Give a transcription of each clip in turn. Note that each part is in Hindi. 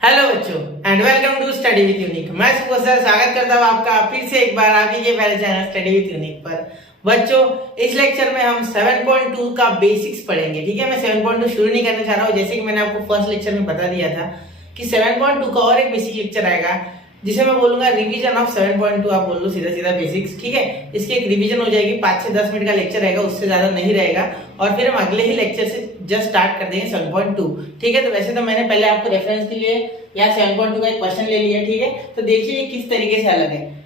हेलो बच्चों and welcome to study with unique. मैं सुबह सर स्वागत करता हूँ आपका फिर से एक बार आप ही के पहले चैनल स्टडी विद यूनिक पर। बच्चों इस लेक्चर में हम 7.2 का बेसिक्स पढ़ेंगे। ठीक है, मैं 7.2 शुरू नहीं करना चाह रहा हूँ, जैसे कि मैंने आपको फर्स्ट लेक्चर में बता दिया था कि 7.2 का और एक बेसिक लेक्चर आएगा जिसे मैं बोलूंगा रिवीजन ऑफ 7.2। आप बोल लो सीधा सीधा बेसिक्स। ठीक है, इसकी एक रिवीजन हो जाएगी, 5 से 10 मिनट का लेक्चर रहेगा, उससे ज्यादा नहीं रहेगा। और फिर हम अगले ही लेक्चर से जस्ट स्टार्ट कर देंगे 7.2। ठीक है, तो वैसे तो मैंने पहले आपको रेफरेंस के लिए यहाँ 7.2 का एक क्वेश्चन ले लिया। ठीक है, तो देखिए किस तरीके से अलग है।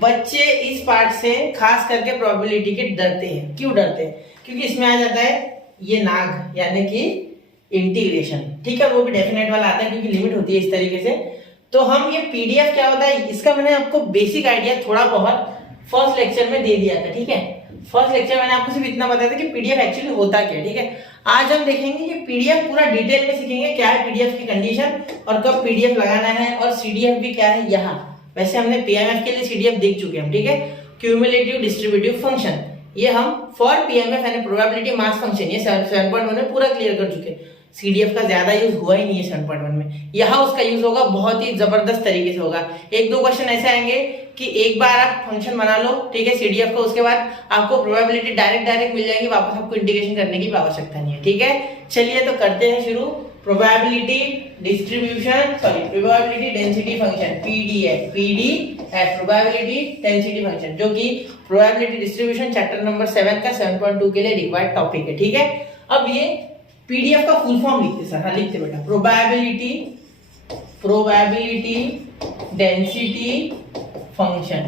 बच्चे इस पार्ट से खास करके प्रोबेबिलिटी के डरते हैं। क्यों डरते हैं? क्योंकि इसमें आ जाता है ये नाग यानी कि इंटीग्रेशन। ठीक है, वो भी डेफिनेट वाला आता है क्योंकि लिमिट होती है इस तरीके से। तो हम ये पीडीएफ क्या होता है इसका मैंने आपको बेसिक आइडिया थोड़ा बहुत फर्स्ट लेक्चर में दे दिया था। ठीक है, फर्स्ट लेक्चर मैंने आपको सिर्फ इतना बताया था कि पीडीएफ एक्चुअली होता क्या है। ठीक है, आज हम देखेंगे कि पीडीएफ पूरा डिटेल में सीखेंगे क्या है पीडीएफ की कंडीशन और कब पीडीएफ लगाना है, और सीडीएफ भी क्या है यहाँ। वैसे हमने पीएमएफ के लिए सीडीएफ देख चुके हैं। ठीक है, क्यूमुलेटिव डिस्ट्रीब्यूटिव फंक्शन, ये हम फॉर पीएमएफ यानी प्रोबेबिलिटी मास फंक्शन ये 7.1 में पूरा क्लियर कर चुके हैं। सीडीएफ का ज्यादा यूज हुआ ही नहीं है 7.1 में। यहाँ उसका यूज होगा, बहुत ही जबरदस्त तरीके से होगा। एक दो क्वेश्चन ऐसे आएंगे कि एक बार आप फंक्शन बना लो, ठीक है, सीडीएफ का, उसके बाद आपको प्रोबेबिलिटी डायरेक्ट मिल जाएगी, वापस आपको इंटीग्रेशन करने की आवश्यकता नहीं है। ठीक है, चलिए तो करते हैं शुरू। Probability distribution probability density function PDF probability density function, जो कि प्रोबेबिलिटी डिस्ट्रीब्यूशन चैप्टर नंबर 7 का 7.2 के लिए रिक्वायर्ड टॉपिक है। ठीक है, अब ये पीडीएफ का फुल फॉर्म लिखते सर। हाँ लिखते बेटा, प्रोबेबिलिटी डेंसिटी फंक्शन।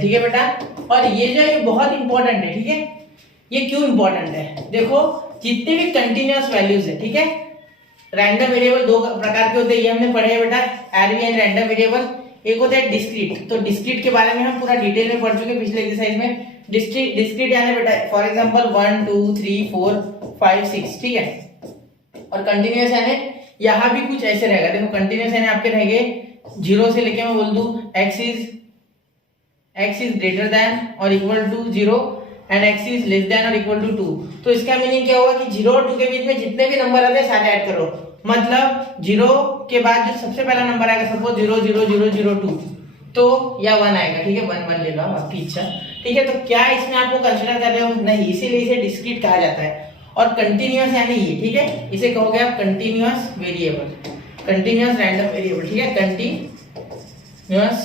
ठीक है बेटा, और ये जो है बहुत इंपॉर्टेंट है। ठीक है, ये क्यों इंपॉर्टेंट है? देखो जितने भी कंटिन्यूअस वैल्यूज है, ठीक है, रैंडम वेरिएबल दो प्रकार के होते हैं, ये हमने पढ़े हैं बेटा, आरवी एंड रैंडम वेरिएबल। एक होता है डिस्क्रीट, तो डिस्क्रीट के बारे में हम पूरा डिटेल में पढ़ चुके हैं पिछले एक्सरसाइज में। डिस्क्रीट यानी बेटा फॉर एग्जांपल 1 2 3 4 5 6। ठीक है, और कंटिन्यूअस यानी यहाँ भी कुछ ऐसे रहेगा। देखो कंटिन्यूअस यानी आपके रहेंगे 0 से लेके मैं बोल दूं x इज ग्रेटर देन और equal to 0 and x is less than और इक्वल टू 2। तो इसका मीनिंग क्या होगा कि 0 और 2 के बीच में जितने भी नंबर आते हैं सारे ऐड करो। मतलब 0 के बाद जो सबसे पहला नंबर आएगा, सपोज 0 0 0 0 2, तो या 1 आएगा। ठीक है, 1 1 ले लो आपकी इच्छा। ठीक है, तो क्या इसमें आपको कंसीडर कर रहे हो? नहीं, इसीलिए इसे डिस्क्रीट कहा जाता है। और कंटिन्यूअस यानी ये, ठीक है, इसे कहोगे आप continuous variable, continuous random variable. ठीक है, कंटिन्यूअस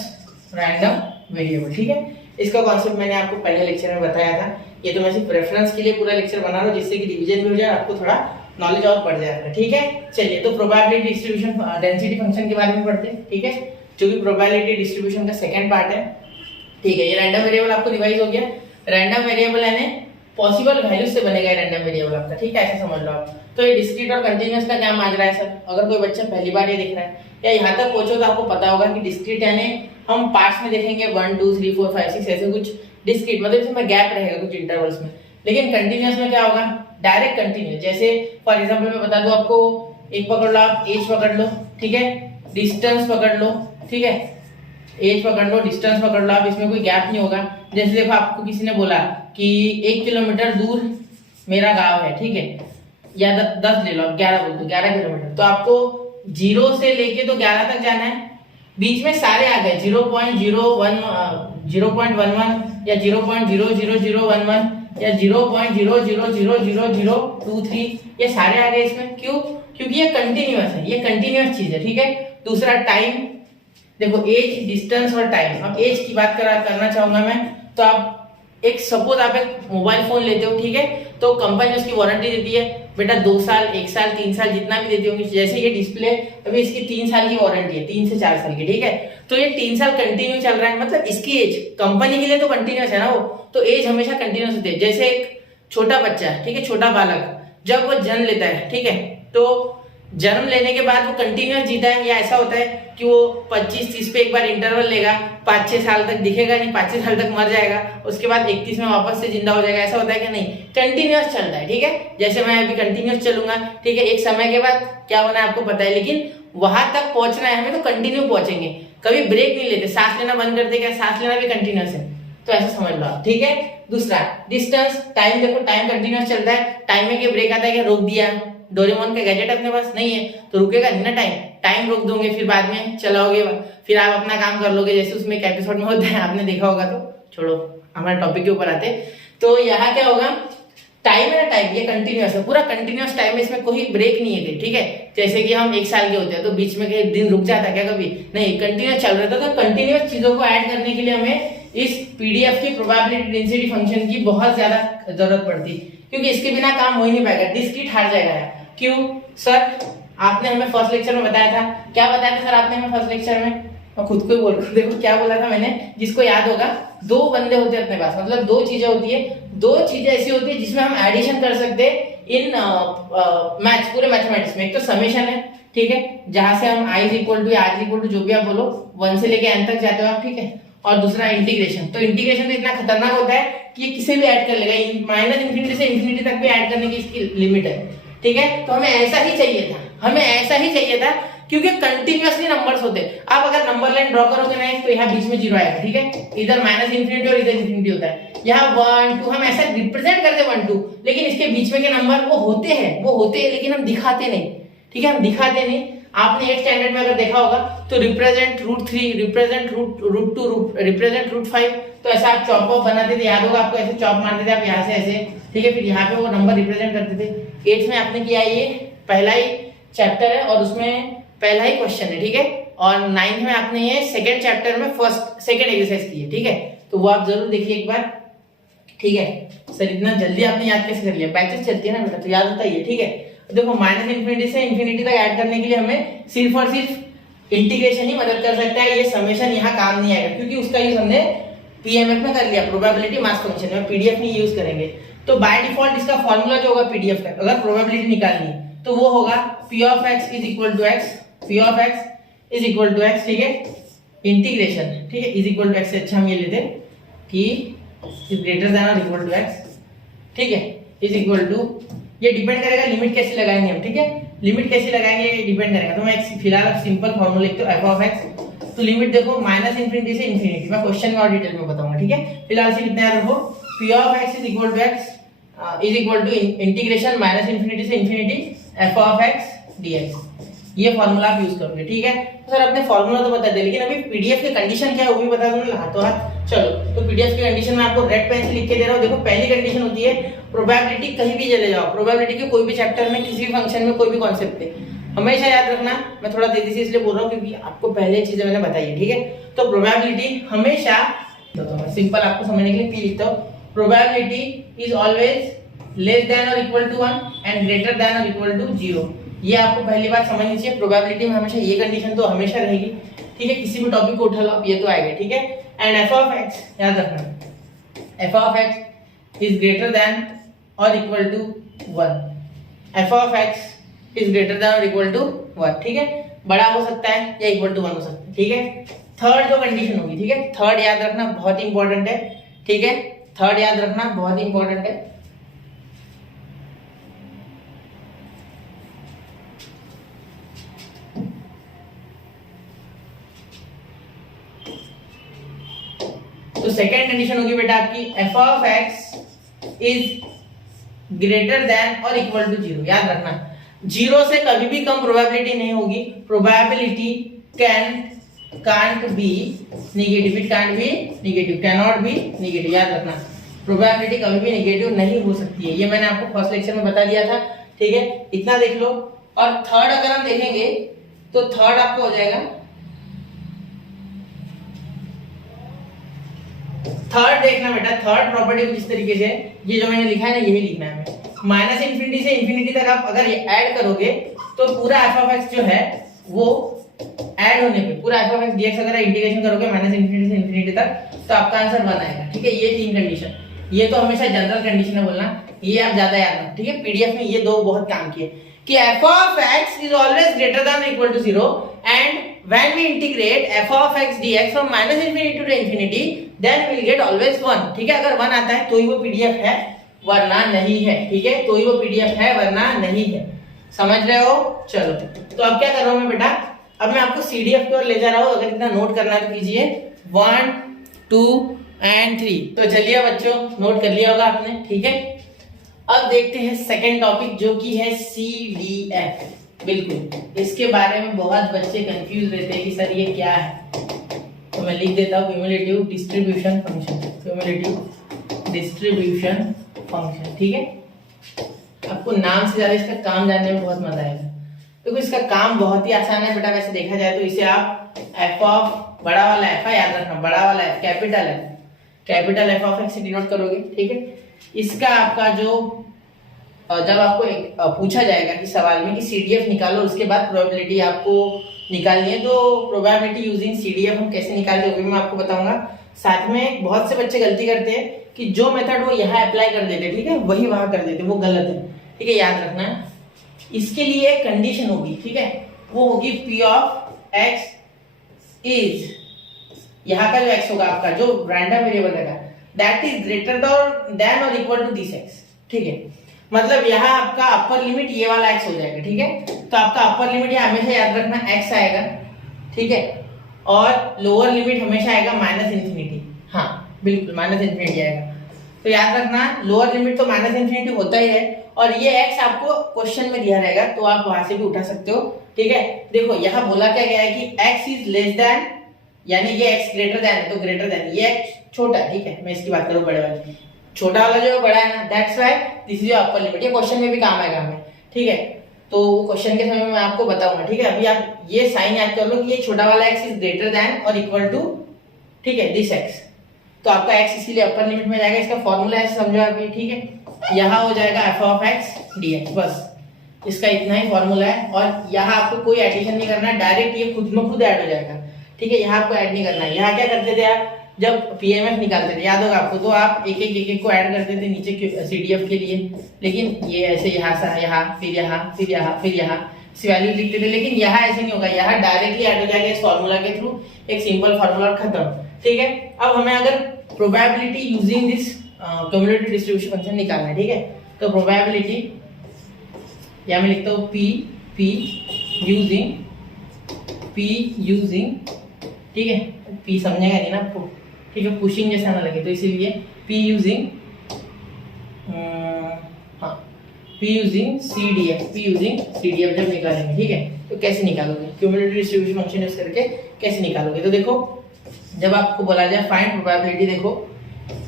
रैंडम वेरिएबल। ठीक है, इसका कॉन्सेप्ट मैंने आपको पहले लेक्चर में बताया था। ये तो मैं सिर्फ रेफरेंस के लिए पूरा लेक्चर बना रहा हूँ, जिससे कि रिवीजन भी हो जाए, आपको थोड़ा नॉलेज और बढ़ जाएगा। ठीक है, चलिए तो प्रोबेबिलिटी डिस्ट्रीब्यूशन डेंसिटी फंक्शन के बारे में पढ़ते हैं। ठीक है, जो कि प्रोबेबिलिटी डिस्ट्रीब्यूशन का सेकंड पार्ट है। ठीक है, ये रैंडम वेरिएबल आपको रिवाइज हो गया। रैंडम वेरिएबल यानी पॉसिबल वैल्यूज से बनेगा रैंडम वेरिएबल आपका। ठीक है, ऐसे समझ लो आप। तो ये डिस्क्रीट और कंटीन्यूअस का क्या माजरा है सर? अगर कोई बच्चा पहली बार ये देख रहा है या यहाँ तक पहुंचो तो आपको पता होगा कि डिस्क्रीट यानी हम पार्ट्स में देखेंगे 1 2 3 4 5 6 ऐसे कुछ डिस्क्रीट, मतलब इसमें गैप रहेगा कुछ इंटरवल्स में। लेकिन कंटीन्यूअस में क्या होगा? Direct continuous. जैसे फॉर एग्जांपल मैं बता दूं आपको, एक पकड़ लो आप, एज पकड़ लो, ठीक है, डिस्टेंस पकड़ लो, ठीक है, एज पकड़ लो, डिस्टेंस पकड़ लो आप, इसमें कोई गैप नहीं होगा। जैसे देखो आपको किसी ने बोला कि 1 किलोमीटर दूर मेरा गांव है, ठीक है, या 10 ले लो, 11 बोल दो, 11 किलोमीटर, तो आपको 0 से लेके तो 11 तक जाना है। बीच में सारे आ गए 0.01 0.11 या 0.00011 या 0.0000023, ये सारे आ गए इसमें। क्यों? क्योंकि ये कंटिन्यूअस है, ये कंटिन्यूअस चीज है। ठीक है, दूसरा टाइम, देखो एज, डिस्टेंस और टाइम। अब एज की बात करना चाहूंगा मैं, तो आप एक सपोज आप एक मोबाइल फोन लेते हो, ठीक है, तो कंपनी उसकी वारंटी देती है बेटा 2 साल 1 साल 3 साल जितना भी देती होंगी। जैसे ये डिस्प्ले, अभी इसकी 3 साल की वारंटी है, 3 से 4 साल की। ठीक है, तो ये 3 साल कंटिन्यू चल रहा है, मतलब इसकी एज कंपनी के लिए तो कंटिन्यूअस है ना वो, तो एज हमेशा कंटिन्यूअस होती है। जैसे एक छोटा बच्चा, ठीक है, छोटा बालक जब वो जन्म लेता है, ठीक है, तो जन्म लेने के बाद वो कंटिन्यूअस जीता है, या ऐसा होता है कि वो 25-30 पे एक बार इंटरवल लेगा, 5-6 साल तक दिखेगा नहीं, 5-6 साल तक मर जाएगा, उसके बाद 31 में वापस से जिंदा हो जाएगा, ऐसा होता है कि नहीं? कंटिन्यूअस चलता है। ठीक है, जैसे मैं अभी कंटिन्यूअस चलूंगा, ठीक है, एक समय के बाद क्या होना है आपको पता है, लेकिन वहां तक पहुंचना है हमें, तो कंटिन्यू पहुंचेंगे, कभी ब्रेक नहीं लेते, सांस लेना बंद करते क्या? सांस लेना भी कंटिन्यूअस है, तो ऐसा समझ लो आप। ठीक है, दूसरा डिस्टेंस, टाइम, देखो टाइम कंटिन्यूअस चलता है, टाइम में क्या ब्रेक आता है क्या? रोक दिया, डोरेमोन का गैजेट अपने पास नहीं है तो रुकेगा नहीं ना, टाइम रोक दोगे, फिर बाद में चलाओगे, फिर आप अपना काम कर लोगे, जैसे उसमें एक एपिसोड में होता है, आपने देखा होगा। तो छोड़ो, हमारे टॉपिक के ऊपर आते। तो यहाँ क्या होगा, टाइम है ना, टाइम ये कंटिन्यूअस है, पूरा कंटिन्यूअस टाइम है, इसमें कोई ब्रेक नहीं है, ठीक है। जैसे कि हम 1 साल के होते हैं तो बीच में कहीं दिन रुक जाता है क्या कभी, नहीं, कंटिन्यूअस चल रहा था। तो कंटिन्यूअस चीजों को ऐड करने के लिए हमें इस पीडीएफ की प्रोबेबिलिटी डेंसिटी फंक्शन की बहुत ज्यादा जरूरत पड़ती, क्योंकि इसके बिना काम हो ही नहीं पाएगा, डिस्क्रीट हार जाएगा। क्यों सर, आपने हमें फर्स्ट लेक्चर में बताया था, क्या बताया था सर आपने हमें फर्स्ट लेक्चर में, मैं खुद को ही बोल रहा हूँ, देखो क्या बोला था मैंने, जिसको याद होगा, 2 बंदे होते हैं अपने पास, मतलब 2 चीजें होती है, 2 चीजें ऐसी होती है जिसमें हम एडिशन कर सकते हैं इन मैथ्स, पूरे मैथमेटिक्स में। एक तो समेशन है, ठीक है, जहां से हम i = r = जो भी आप बोलो 1 से लेके n तक जाते हो आप, ठीक है। और दूसरा इंटीग्रेशन, तो इंटीग्रेशन तो इतना खतरनाक होता है कि ये किसे भी ऐड कर लेगा, -∞ से ∞ तक भी ऐड करने की इसकी लिमिट है, ठीक है। तो हमें ऐसा ही चाहिए था, हमें ऐसा ही चाहिए था, क्योंकि कंटिन्यूअसली नंबर्स होते हैं। आप अगर नंबर लाइन ड्रॉ करोगे ना तो यहाँ बीच में 0 आएगा, ठीक है, इधर -∞ और इधर ∞ होता है, यहाँ 1 2 हम ऐसा रिप्रेजेंट करते 1 2, लेकिन इसके बीच में के नंबर वो होते हैं लेकिन हम दिखाते नहीं, ठीक है, हम दिखाते नहीं। आपने 8th स्टैंडर्ड में अगर देखा होगा तो रिप्रेजेंट √3, रिप्रेजेंट √2, रिप्रेजेंट √5, तो ऐसा आप चॉप ऑफ बनाते थे, याद होगा आपको, ऐसे चॉप मारते थे आप यहाँ से ऐसे, ठीक है, फिर यहाँ पे वो नंबर रिप्रेजेंट करते थे। 8th में आपने किया, ये पहला ही चैप्टर है और उसमें पहला ही क्वेश्चन है, ठीक है। और 9th में आपने ये 2nd चैप्टर में सेकंड एक्सरसाइज की है, ठीक है, तो वो आप जरूर देखिए एक बार, ठीक है। सर इतना जल्दी आपने याद कैसे कर लिया, बैचेस चलती है ना बेटा, तो याद होता ही है, ठीक है। देखो -∞ से ∞ तक ऐड करने के लिए हमें सिर्फ और सिर्फ इंटीग्रेशन ही मदद कर सकता है, ये समेशन यहाँ काम नहीं आएगा, क्योंकि उसका यूज हमने पीएमएफ में कर लिया, प्रोबेबिलिटी मास फंक्शन में, पीडीएफ में यूज करेंगे। तो बाय डिफॉल्ट इसका फॉर्मूला जो होगा पीडीएफ का, अगर प्रोबेबिलिटी निकालनी है तो वो होगा p of x = x, p of x = x, ठीक है, इंटीग्रेशन, ठीक है, = x से अच्छा हम ये लेते कि > x, ठीक है, ये डिपेंड करेगा लिमिट कैसे लगाएंगे हम, ठीक है, लिमिट कैसे लगाएंगे ये डिपेंड करेगा। तो मैं एक फिलहाल सिंपल फॉर्मूला लिखता हूं, f of x, तो लिमिट देखो -∞ से ∞, मैं क्वेश्चन में और डिटेल में बताऊंगा, ठीक है। फिलहाल से कितना याद रखो, p of x = इंटीग्रेशन -∞ से ∞ f of x dx, ये फॉर्मूला आप यूज करोगे, ठीक है। तो सर आपने फॉर्मूला तो बता दिया, लेकिन अभी पीडीएफ की कंडीशन क्या है वो भी बता दूं ना हाथों हाथ। चलो, तो पीडीएफ की कंडीशन में आपको रेड पेन से लिख के दे रहा हूं। देखो, पहली कंडीशन होती है प्रोबेबिलिटी, कहीं भी चले जाओ, प्रोबेबिलिटी के कोई भी चैप्टर में, किसी भी फंक्शन में, कोई भी कॉन्सेप्ट पे हमेशा याद रखना, मैं थोड़ा तेजी से इसलिए बोल रहा हूं क्योंकि आपको पहले चीजें मैंने बताई है, ठीक है। तो प्रोबेबिलिटी हमेशा, तो मैं सिंपल आपको समझने के लिए पी लिखता हूं, probability is always less than और equal to 1 and greater than और इक्वल टू 0। ये आपको पहली बात समझनी चाहिए, प्रोबेबिलिटी में हमेशा ये कंडीशन तो हमेशा रहेगी, ठीक है, किसी भी टॉपिक को उठा लो ये तो आएगा, ठीक है। एंड f of x याद रखना, f of x is greater than और equal to 1, f of x is greater than और इक्वल टू 1, ठीक है, बड़ा हो सकता है या इक्वल टू 1 हो सकता है, ठीक है। थर्ड जो कंडीशन होगी, ठीक है, थर्ड याद रखना, बहुत इंपॉर्टेंट है, ठीक है, थर्ड याद रखना, बहुत इंपॉर्टेंट है। तो सेकेंड कंडीशन होगी बेटा आपकी f of x is greater than और इक्वल टू 0। याद रखना, 0 से कभी भी कम प्रोबेबिलिटी नहीं होगी, probability can't be negative, it can't be negative, can not be negative. याद रखना, प्रोबेबिलिटी कभी भी नेगेटिव नहीं हो सकती है, ये मैंने आपको फर्स्ट लेक्चर में बता दिया था, ठीक है, इतना देख लो। और थर्ड अगर हम देखेंगे तो थर्ड आपको हो जाएगा, थर्ड देखना बेटा, थर्ड प्रॉपर्टी कुछ इस तरीके से, ये जो मैंने लिखा है ना यही लिखना है हमें, -∞ से ∞ तक आप अगर ऐड करोगे तो पूरा f of x जो है वो ऐड होने पे पूरा f of x dx अगर इंटीग्रेशन करोगे -∞ से ∞ तक तो आपका आंसर 1 आएगा, ठीक है। ये 3 कंडीशन, ये तो हमेशा जनरल कंडीशन है बोलना, ये आप ज्यादा याद रखना, ठीक है। पीडीएफ में ये 2 बहुत काम किए कि f of x is always greater than or equal to 0 and when we integrate f of x dx from -∞ to ∞, then we will get always 1, ठीक है। अगर 1 आता है तो ही वो पीडीएफ है, वरना नहीं है, ठीक है, तो ही वो पीडीएफ है वरना नहीं है, समझ रहे हो। चलो, तो अब क्या कर रहा हूं मैं बेटा, अब मैं आपको सीडीएफ की ओर ले जा रहा हूं, अगर इतना नोट करना है तो कीजिए 1 2 एंड 3। तो चलिए बच्चों, नोट कर लिया होगा आपने, ठीक है। अब देखते हैं सेकंड टॉपिक जो कि है CDF। बिल्कुल इसके बारे में बहुत बच्चे कंफ्यूज रहते हैं कि सर ये क्या है, तो मैं लिख देता हूँ cumulative distribution function, cumulative distribution function. ठीक है, आपको नाम से ज्यादा इसका काम जानने में बहुत मजा आएगा। देखो इसका काम बहुत ही आसान है बेटा, वैसे देखा जाए तो इसे आप एफ ऑफ बड़ा वाला एफ याद रखना, बड़ा वाला F capital F of x से डिनोट करोगे। ठीक है, इसका आपका जो जब आपको पूछा जाएगा कि सवाल में कि CDF निकालो, उसके बाद प्रोबेबिलिटी आपको निकालनी है, तो प्रोबेबिलिटी यूजिंग CDF हम कैसे निकालते हैं मैं आपको बताऊंगा। साथ में बहुत से बच्चे गलती करते हैं कि जो मेथड वो यहाँ अप्लाई कर देते, ठीक है, वही वहां कर देते, वो गलत है। ठीक है, याद रखना इसके लिए एक कंडीशन होगी। ठीक है, वो होगी P ऑफ x इज, यहाँ का जो x होगा आपका जो रैंडम वेरिएबल रहेगा, दैट इज ग्रेटर देन और इक्वल टू दिस x। ठीक है, मतलब यहाँ आपका अपर लिमिट ये वाला x हो जाएगा। ठीक है, तो आपका अपर लिमिट यहाँ हमेशा याद रखना x आएगा। ठीक है, और लोअर लिमिट हमेशा आएगा माइनस इन्फिनिटी। हाँ बिल्कुल माइनस इन्फिनिटी आएगा, तो याद रखना लोअर लिमिट तो माइनस इन्फिनिटी होता ही है, और ये x आपको क्वेश्चन में दिया रहेगा तो आप वहां से भी उठा सकते हो। ठीक है, देखो यहाँ बोला क्या गया है कि x इज लेस देन, यानी ये x ग्रेटर देन है तो ग्रेटर देन, ये x छोटा। ठीक है, मैं इसकी बात करूँ बड़े वाले, छोटा वाला जो बड़ा है ना, that's why this is your upper limit. ये क्वेश्चन में भी काम आएगा हमें। ठीक है, तो क्वेश्चन के समय में मैं आपको बताऊंगा। ठीक है, अभी आप ये साइन याद कर लो कि ये छोटा वाला x इज ग्रेटर देन और इक्वल टू, ठीक है, दिस x, तो आपका x इसीलिए अपर लिमिट में जाएगा। इसका फॉर्मूला ऐसे समझो आप ये। ठीक है, यहाँ हो जाएगा f ऑफ x dx, बस इसका इतना ही फॉर्मूला है, और यहाँ आपको कोई एडिशन नहीं करना है, डायरेक्ट ये खुद में खुद ऐड हो जाएगा। ठीक है, यहाँ आपको ऐड नहीं करना है। यहाँ क्या करते थे आप, जब PMF निकालते थे, याद होगा आपको, तो आप एक एक को ऐड करते थे नीचे CDF के लिए, लेकिन ये ऐसे यहाँ से यहाँ, फिर यहाँ, फिर यहाँ, फिर यहाँ वैल्यू लिखते थे, लेकिन यहाँ ऐसे नहीं होगा, यहाँ डायरेक्टली ऐड हो जाएगा इस फॉर्मूला के थ्रू, एक सिंपल फॉर्मूला खत्म। ठीक है, अब हमें अगर probability using this cumulative distribution function निकालना है। ठीक है, तो प्रोबेबिलिटी यहाँ मैं लिखता हूँ P यूजिंग, ठीक है, P समझेगा नहीं ना, ठीक है, पुशिंग जैसा ना लगे, तो इसीलिए P यूजिंग CDF जब निकालेंगे। ठीक है, तो कैसे निकालोगे, क्यूमुलेटिव डिस्ट्रीब्यूशन फंक्शन यूज करके कैसे निकालोगे, तो देखो जब आपको बोला जाए फाइंड प्रोबेबिलिटी, देखो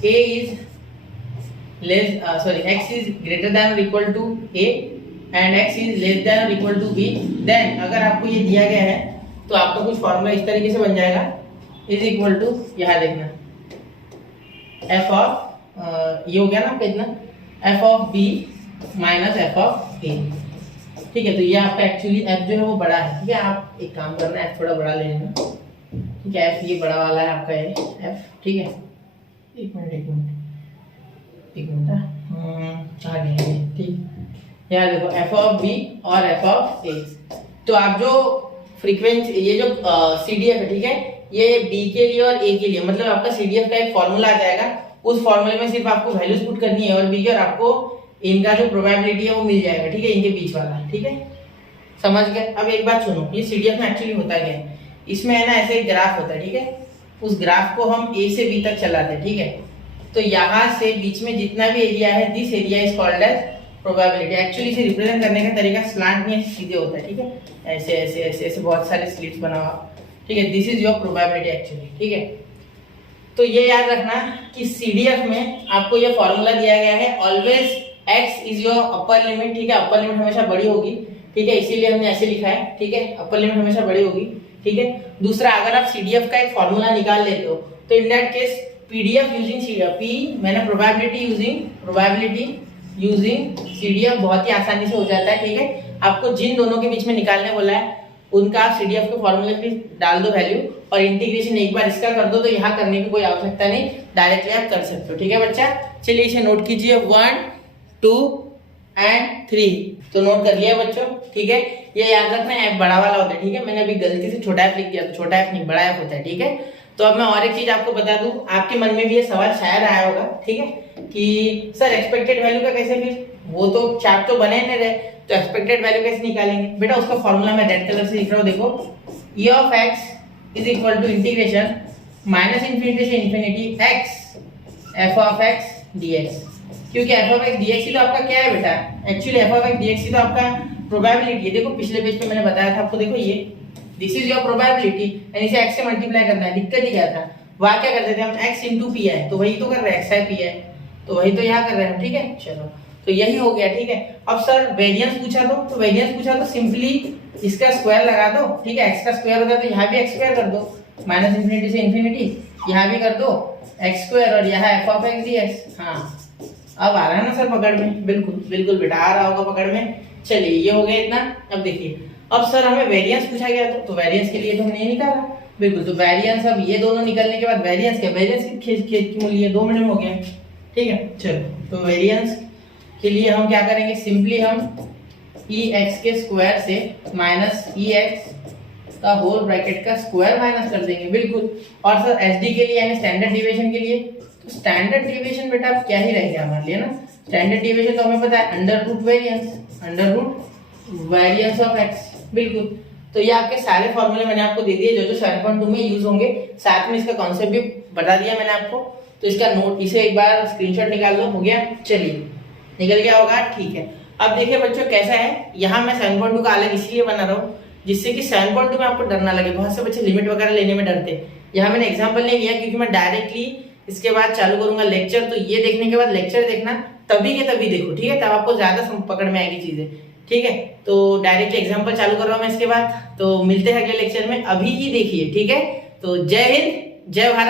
A is x is greater than और equal to A and x is less than और इक्वल टू B, देन अगर आपको ये दिया गया है तो आपका कुछ फॉर्मूला इस तरीके से बन जाएगा, इज इक्वल टू, यहाँ देखना f ऑफ ये हो गया ना आपका इतना, f of B minus f of A। ठीक है, तो ये आपका एक्चुअली f जो है वो बड़ा है। ठीक है, आप एक काम करना, f थोड़ा बड़ा ले लेना। ठीक है, f ये बड़ा वाला है आपका ये f। ठीक है, एक मिनट आ गया। ठीक, यहाँ देखो f ऑफ B और f ऑफ A, तो आप जो फ्रीक्वेंसी, ये जो CDF है, ठीक है, ये B के लिए और A के लिए, मतलब आपका CDF का एक फॉर्मूला आ जाएगा, उस फॉर्मूले में सिर्फ आपको वैल्यूज पुट करनी है और B की, और आपको इनका जो प्रोबेबिलिटी है वो मिल जाएगा। ठीक है, इनके बीच वाला। ठीक है, समझ गए। अब एक बात सुनो, ये CDF में एक्चुअली होता क्या है, इसमें है ना ऐसे एक ग्राफ होता है। ठीक है, उस ग्राफ को हम A से B तक चलाते हैं। ठीक है, तो यहाँ से बीच में जितना भी एरिया है, this area is called as probability. Actually इसे रिप्रेजेंट करने का तरीका स्लैंट नहीं, सीधे होता है। ठीक है, ऐसे ऐसे ऐसे ऐसे बहुत सारे स्लिट्स बनाओ। ठीक है, this is your probability actually. ठीक है, तो ये याद रखना कि CDF में आपको ये फॉर्मूला दिया गया है, always x is your upper limit. ठीक है, अपर लिमिट हमेशा बड़ी होगी। ठीक है, इसीलिए हमने ऐसे लिखा है। ठीक है, अपर लिमिट हमेशा बड़ी होगी। ठीक है, दूसरा, अगर आप CDF का एक फॉर्मूला निकाल लेते हो तो in that case PDF using CDF, P मैंने प्रोबेबिलिटी यूजिंग CDF बहुत ही आसानी से हो जाता है। ठीक है, आपको जिन दोनों के बीच में निकालने बोला है उनका आप CDF के फॉर्मूले में डाल दो वैल्यू, और इंटीग्रेशन एक बार इसका कर दो, तो यहाँ करने की कोई आवश्यकता नहीं, डायरेक्टली आप कर सकते हो। ठीक है बच्चा, चलिए इसे नोट कीजिए, 1 2 एंड 3, तो नोट कर लिया बच्चों। ठीक है, ये याद रखना f बड़ा वाला होता है। ठीक है, मैंने अभी गलती से छोटा f लिख दिया, तो छोटा f नहीं बड़ा f होता है। ठीक है, तो अब मैं और एक चीज आपको बता दूं, आपके मन में भी ये सवाल शायद आया होगा। ठीक है, कि सर एक्सपेक्टेड वैल्यू का कैसे, फिर वो तो चार्ट तो बने नहीं रहे, तो एक्सपेक्टेड वैल्यू कैसे निकालेंगे बेटा, उसका फॉर्मूला मैं रेड कलर से लिख रहा हूँ, देखो e of x is equal to integration minus infinity से infinity x f of x dx। क्योंकि एफ ऑफ एक्स डीएक्स ही तो आपका क्या है बेटा, actually f of x dx ही तो आपका प्रोबेबिलिटी है। देखो पिछले पेज पे मैंने बताया था आपको, देखो ये this is your probability and इसे x से मल्टीप्लाई करना है। दिक्कत ही क्या था, वहां क्या करते थे हम x इंटू पी आई, तो वही तो कर रहे हैं, x है पी आई, तो वही तो यहाँ कर रहे हैं हम, ठीक है। चलो तो यही हो गया, ठीक है। अब सर वेरिएंस पूछा तो वेरिएंस पूछा तो सिंपली इसका स्क्वायर लगा दो, ठीक है। x का स्क्वायर होता है तो यहाँ भी x स्क्वायर कर दो, माइनस इंफिनिटी से इंफिनिटी, यहाँ भी कर दो x स्क्वायर और यहाँ एफ ऑफ एक्स डीएक्स। हाँ अब आ रहा है ना सर पकड़ में, बिल्कुल बिल्कुल बेटा आ रहा होगा पकड़ में। चलिए ये हो गया इतना। अब देखिए, अब सर हमें वेरिएंस पूछा गया तो वेरिएंस के लिए तो हमने ये निकाला, बिल्कुल। तो वेरिएंस, अब ये दोनों निकलने के बाद वेरिएंस क्या, वेरिएंस की मूल्य 2 मिनट में हो गया, ठीक है। चलो तो वेरिएंस के लिए हम क्या करेंगे, सिंपली हम ई एक्स के स्क्वायर से माइनस ई एक्स का होल ब्रैकेट का स्क्वायर माइनस कर देंगे, बिल्कुल। और सर एच डी के लिए यानी स्टैंडर्ड डिविएशन के लिए, तो स्टैंडर्ड डिविएशन बेटा अब क्या ही रह गया हमारे लिए ना, स्टैंडर्ड डिविएशन तो हमें पता है under root variance of X, बिल्कुल। तो ये आपके सारे फॉर्मूले मैंने आपको दे दिए जो 7.2 में यूज होंगे, साथ में इसका कॉन्सेप्ट भी बता दिया मैंने आपको। तो इसका नोट, इसे एक बार स्क्रीनशॉट निकाल लो, हो गया। चलिए निकल गया होगा, ठीक है। अब देखिए बच्चों कैसा है, यहाँ मैं 7.2 का अलग इसलिए बना रहा हूँ जिससे कि 7.2 में आपको डर ना लगे। बहुत से बच्चे लिमिट वगैरह लेने में डरते हैं। यहाँ मैंने एग्जांपल नहीं लिया क्योंकि मैं डायरेक्टली इसके बाद चालू करूंगा लेक्चर, तो ये देखने के बाद लेक्चर देखना तभी के तभी देखो, ठीक है, तब आपको ज्यादा पकड़ में आएगी चीजें, ठीक है। तो डायरेक्टली एग्जांपल चालू कर रहा हूँ मैं इसके बाद, तो मिलते हैं अगले लेक्चर में, अभी ही देखिए, ठीक है। तो जय हिंद, जय भारत।